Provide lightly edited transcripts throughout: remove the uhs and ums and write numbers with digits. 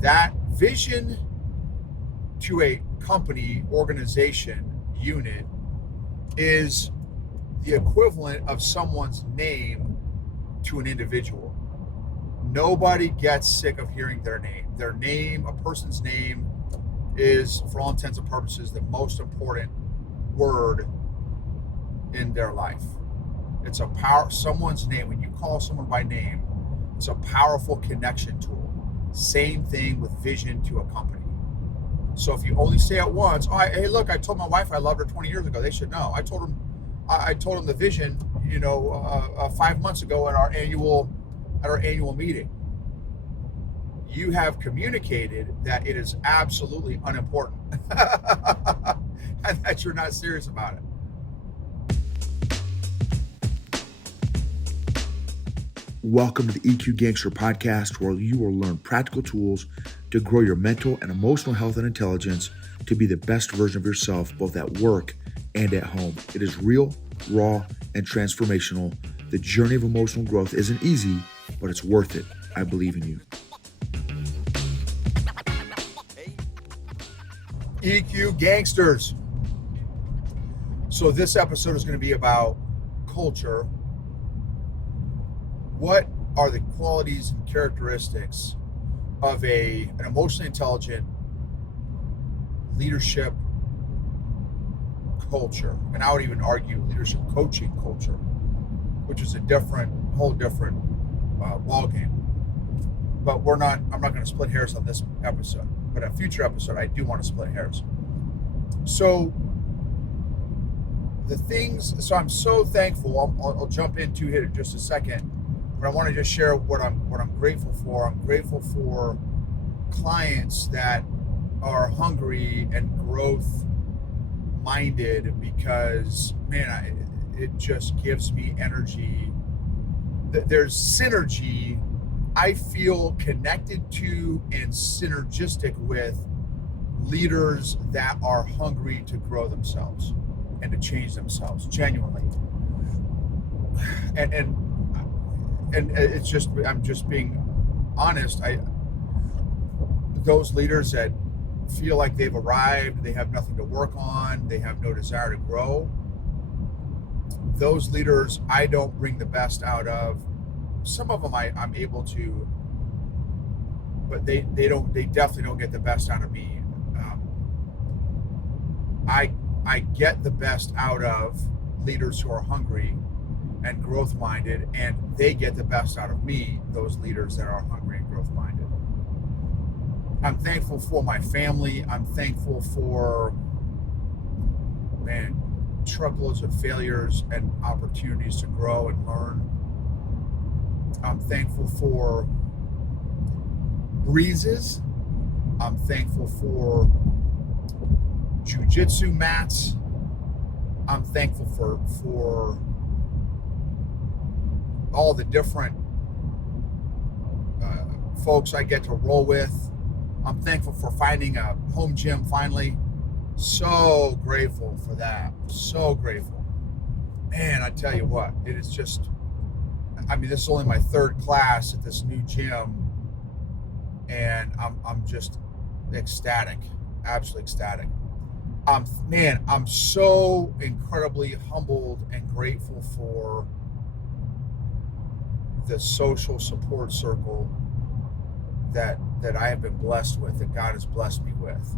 That vision to a company, organization, unit is the equivalent of someone's name to an individual. Nobody gets sick of hearing their name. Their name, a person's name, is, for all intents and purposes, the most important word in their life. It's a power, someone's name. When you call someone by name, it's a powerful connection tool. Same thing with vision to a company. So if you only say it once, oh, hey, look, I told my wife I loved her 20 years ago. They should know. I told them the vision, 5 months ago at our annual meeting. You have communicated that it is absolutely unimportant and that you're not serious about it. Welcome to the EQ Gangster podcast, where you will learn practical tools to grow your mental and emotional health and intelligence to be the best version of yourself, both at work and at home. It is real, raw, and transformational. The journey of emotional growth isn't easy, but it's worth it. I believe in you. EQ Gangsters. So this episode is going to be about culture. What are the qualities and characteristics of an emotionally intelligent leadership culture? And I would even argue leadership coaching culture, which is a whole different ballgame. But I'm not going to split hairs on this episode. But a future episode, I do want to split hairs. So I'm so thankful. I'll jump into it in just a second. But I want to just share what I'm grateful for. I'm grateful for clients that are hungry and growth minded, because it just gives me energy. There's synergy. I feel connected to and synergistic with leaders that are hungry to grow themselves and to change themselves genuinely. And it's just, I'm just being honest. Those leaders that feel like they've arrived, they have nothing to work on, they have no desire to grow, those leaders I don't bring the best out of. Some of them I'm able to, but they definitely don't get the best out of me. I get the best out of leaders who are hungry and growth minded, and they get the best out of me, those leaders that are hungry and growth minded. I'm thankful for my family. I'm thankful for, truckloads of failures and opportunities to grow and learn. I'm thankful for breezes. I'm thankful for jiu-jitsu mats. I'm thankful for all the different folks I get to roll with. I'm thankful for finding a home gym finally. So grateful for that. So grateful. Man, I tell you what, it is just, this is only my third class at this new gym, and I'm just ecstatic, absolutely ecstatic. I'm so incredibly humbled and grateful for the social support circle that I have been blessed with, that God has blessed me with.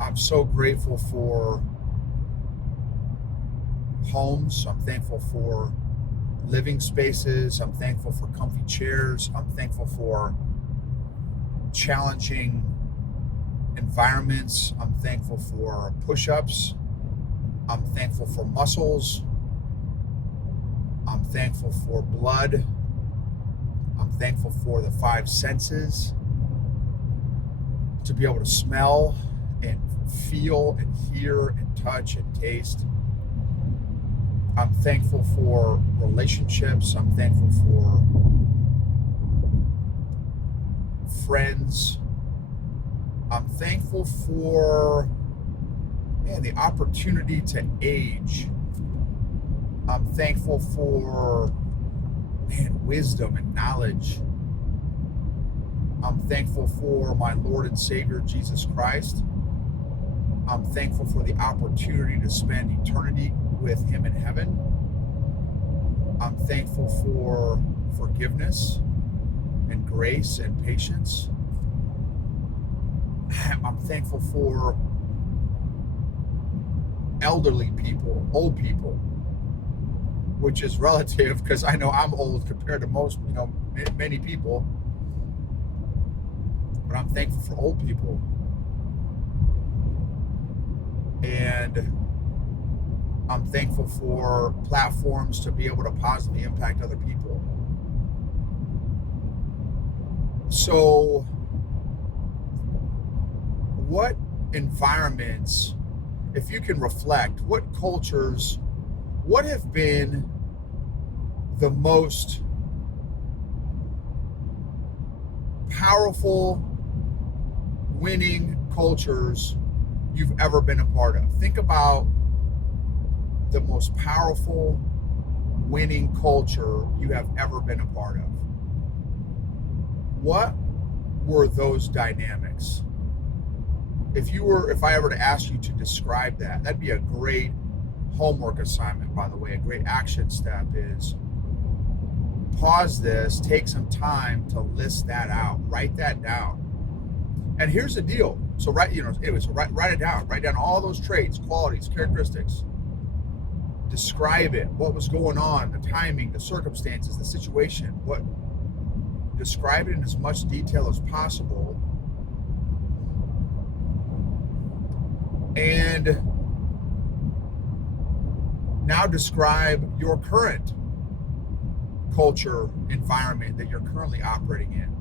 I'm so grateful for homes. I'm thankful for living spaces. I'm thankful for comfy chairs. I'm thankful for challenging environments. I'm thankful for push-ups. I'm thankful for muscles. I'm thankful for blood. I'm thankful for the 5 senses, to be able to smell and feel and hear and touch and taste. I'm thankful for relationships. I'm thankful for friends. I'm thankful for, the opportunity to age. I'm thankful for, wisdom and knowledge. I'm thankful for my Lord and Savior, Jesus Christ. I'm thankful for the opportunity to spend eternity with him in heaven. I'm thankful for forgiveness and grace and patience. I'm thankful for elderly people, old people, which is relative because I know I'm old compared to most, many people. But I'm thankful for old people. And I'm thankful for platforms to be able to positively impact other people. So, what environments, if you can reflect, what cultures, what have been the most powerful, winning cultures you've ever been a part of? Think about the most powerful, winning culture you have ever been a part of. What were those dynamics? If I were to ask you to describe that, that'd be a great homework assignment, by the way. A great action step is pause this, take some time to list that out, write that down. And here's the deal. So write it down. Write down all those traits, qualities, characteristics. Describe it. What was going on, the timing, the circumstances, the situation. Describe it in as much detail as possible. And now describe your current culture environment that you're currently operating in.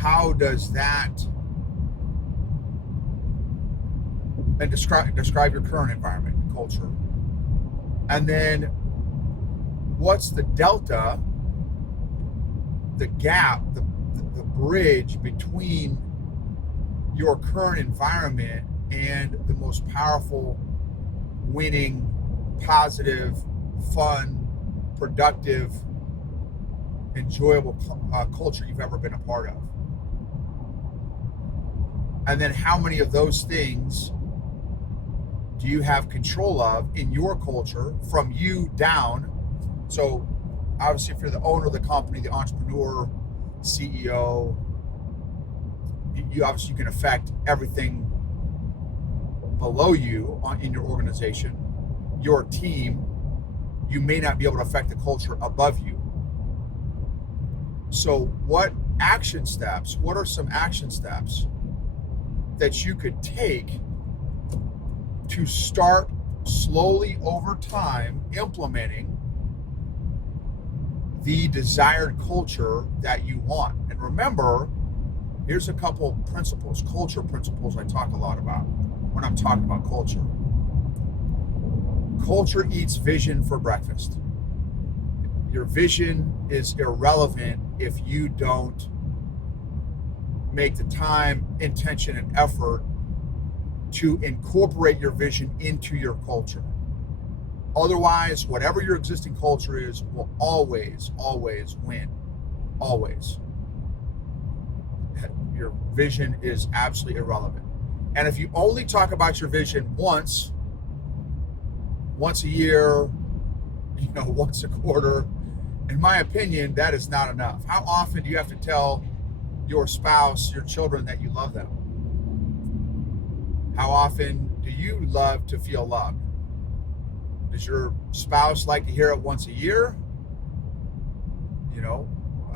How does that, and describe your current environment, culture. And then what's the delta, the gap, the bridge between your current environment and the most powerful, winning, positive, fun, productive, enjoyable culture you've ever been a part of? And then how many of those things do you have control of in your culture from you down? So obviously if you're the owner of the company, the entrepreneur, CEO, you obviously can affect everything below you in your organization. Your team, you may not be able to affect the culture above you. So what are some action steps that you could take to start slowly over time implementing the desired culture that you want? And remember, here's a couple principles, culture principles I talk a lot about when I'm talking about culture. Culture eats vision for breakfast. Your vision is irrelevant if you don't make the time, intention, and effort to incorporate your vision into your culture. Otherwise, whatever your existing culture is will always win. Always. Your vision is absolutely irrelevant. And if you only talk about your vision once a year, once a quarter, in my opinion, that is not enough. How often do you have to tell your spouse, your children that you love them? How often do you love to feel loved? Does your spouse like to hear it once a year?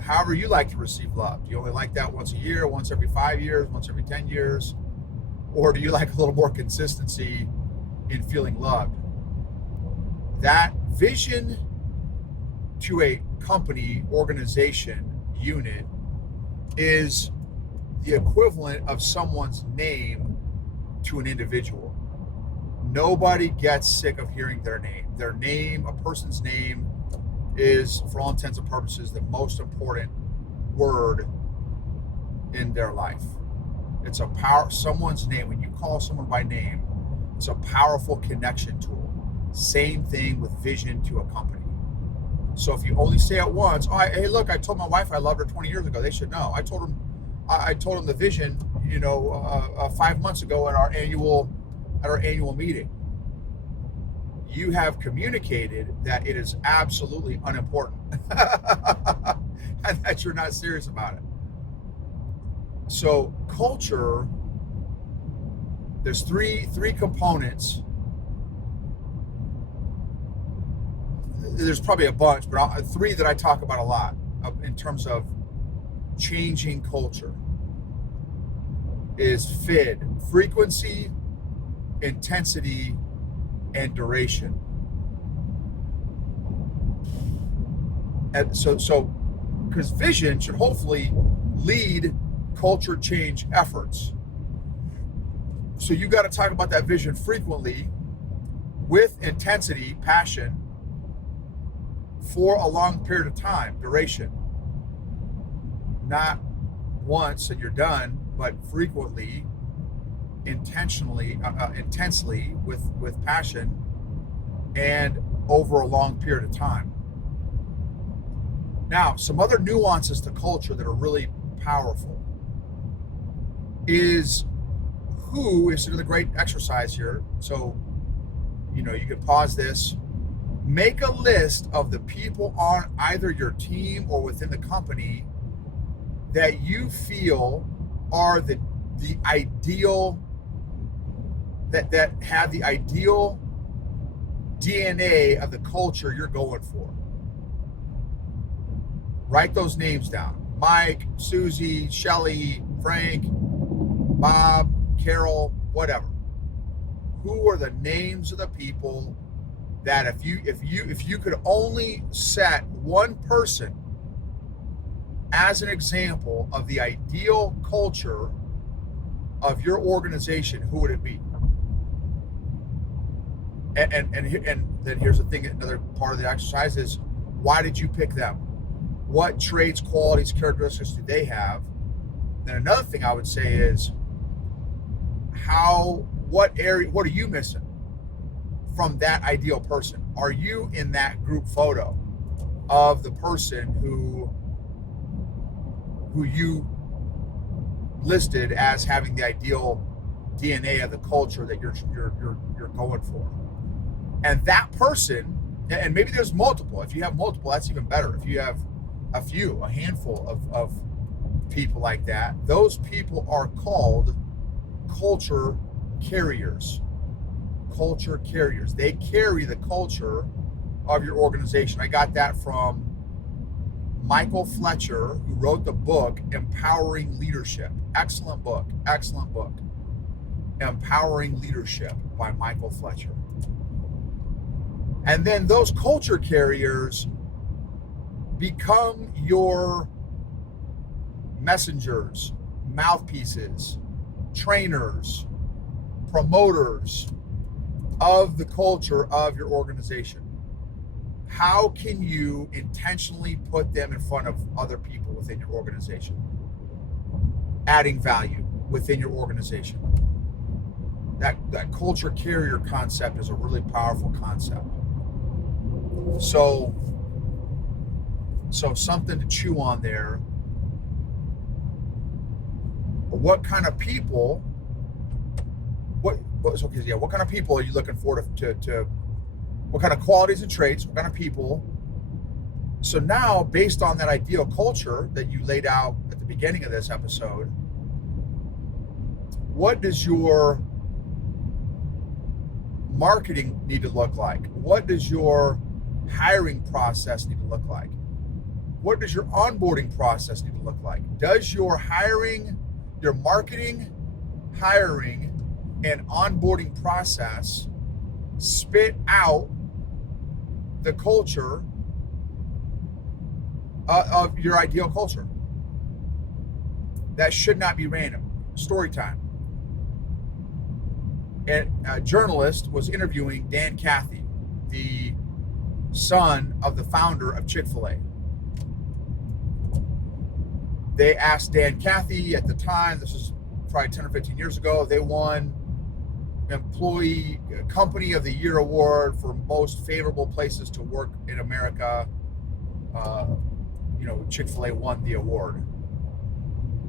However you like to receive love. Do you only like that once a year, once every 5 years, once every 10 years? Or do you like a little more consistency in feeling loved? That vision to a company, organization, unit is the equivalent of someone's name to an individual. Nobody gets sick of hearing their name. Their name, a person's name, is, for all intents and purposes, the most important word in their life. It's someone's name. When you call someone by name, it's a powerful connection tool. Same thing with vision to a company. So if you only say it once, hey, look, I told my wife I loved her 20 years ago. They should know. I told them the vision, 5 months ago at our annual meeting. You have communicated that it is absolutely unimportant and that you're not serious about it. So culture, there's three components. There's probably a bunch, but three that I talk about a lot in terms of changing culture is FID, frequency, intensity, and duration. And so because vision should hopefully lead culture change efforts. So you got to talk about that vision frequently, with intensity, passion, for a long period of time, duration. Not once and you're done, but frequently, intentionally, intensely, with passion, and over a long period of time. Now, some other nuances to culture that are really powerful is who is the great exercise here. So, you can pause this. Make a list of the people on either your team or within the company that you feel are the ideal, that have the ideal DNA of the culture you're going for. Write those names down. Mike, Susie, Shelly, Frank, Bob, Carol, whatever. Who are the names of the people that if you could only set one person as an example of the ideal culture of your organization, who would it be? And then here's the thing, another part of the exercise is, why did you pick them? What traits, qualities, characteristics do they have? Then another thing I would say is, what are you missing from that ideal person? Are you in that group photo of the person who you listed as having the ideal DNA of the culture that you're going for? And that person, and maybe there's multiple. If you have multiple, that's even better. If you have a handful of people like that, those people are called culture carriers. Culture carriers. They carry the culture of your organization. I got that from Michael Fletcher, who wrote the book Empowering Leadership. Excellent book. Empowering Leadership by Michael Fletcher. And then those culture carriers become your messengers, mouthpieces, trainers, promoters of the culture of your organization. How can you intentionally put them in front of other people within your organization? Adding value within your organization. That culture carrier concept is a really powerful concept. So something to chew on there. What kind of people? What kind of people are you looking for to what kind of qualities and traits? What kind of people? So now, based on that ideal culture that you laid out at the beginning of this episode, what does your marketing need to look like? What does your hiring process need to look like? What does your onboarding process need to look like? Does your marketing, hiring, and onboarding process spit out the culture of your ideal culture? That should not be random. Story time. And a journalist was interviewing Dan Cathy, the son of the founder of Chick-fil-A. They asked Dan Cathy at the time, this was probably 10 or 15 years ago, they won Employee Company of the Year award for most favorable places to work in America. Chick-fil-A won the award,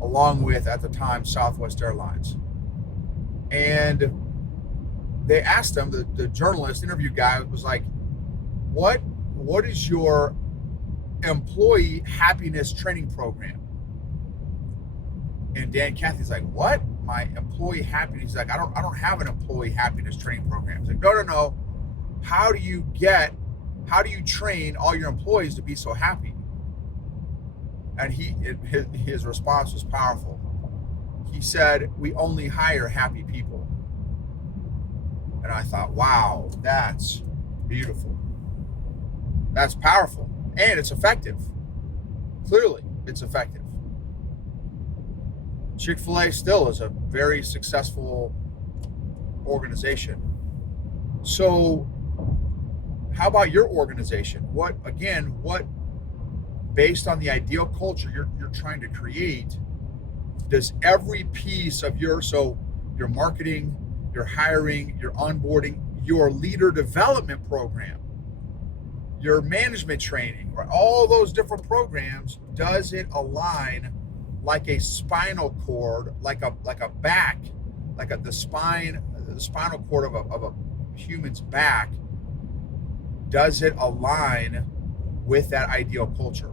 along with, at the time, Southwest Airlines. And they asked him, the journalist, interview guy, was like, what is your employee happiness training program? And Dan Cathy's like, what? My employee happiness? He's like, I don't have an employee happiness training program. He's like, no. How do you train all your employees to be so happy? And his response was powerful. He said, we only hire happy people. And I thought, wow, that's beautiful. That's powerful. And it's effective. Clearly, it's effective. Chick-fil-A still is a very successful organization. So how about your organization? What, based on the ideal culture you're trying to create, does every piece of your marketing, your hiring, your onboarding, your leader development program, your management training, right, all those different programs, does it align like a spinal cord, like a back, the spinal cord of a human's back? Does it align with that ideal culture?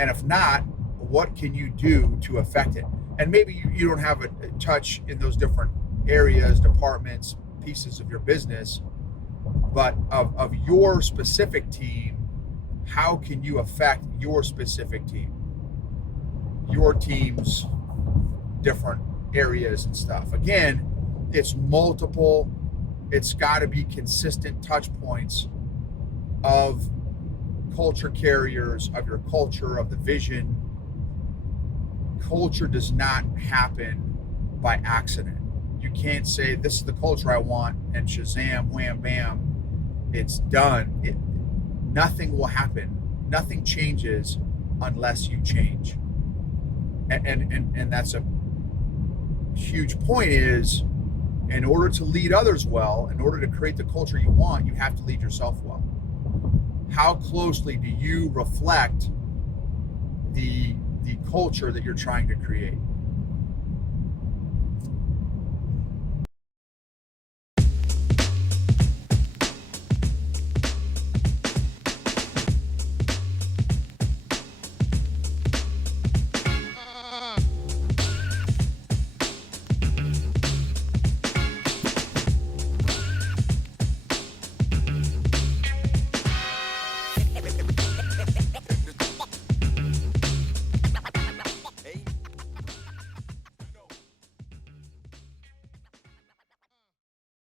And if not, what can you do to affect it? And maybe you don't have a touch in those different areas, departments, pieces of your business, but of your specific team, how can you affect your specific team, your team's different areas and stuff? Again, it's multiple. It's got to be consistent touch points of culture carriers, of your culture, of the vision. Culture does not happen by accident. You can't say, this is the culture I want, and shazam, wham, bam, it's done. Nothing will happen. Nothing changes unless you change. And that's a huge point, is in order to lead others well, in order to create the culture you want, you have to lead yourself well. How closely do you reflect the culture that you're trying to create?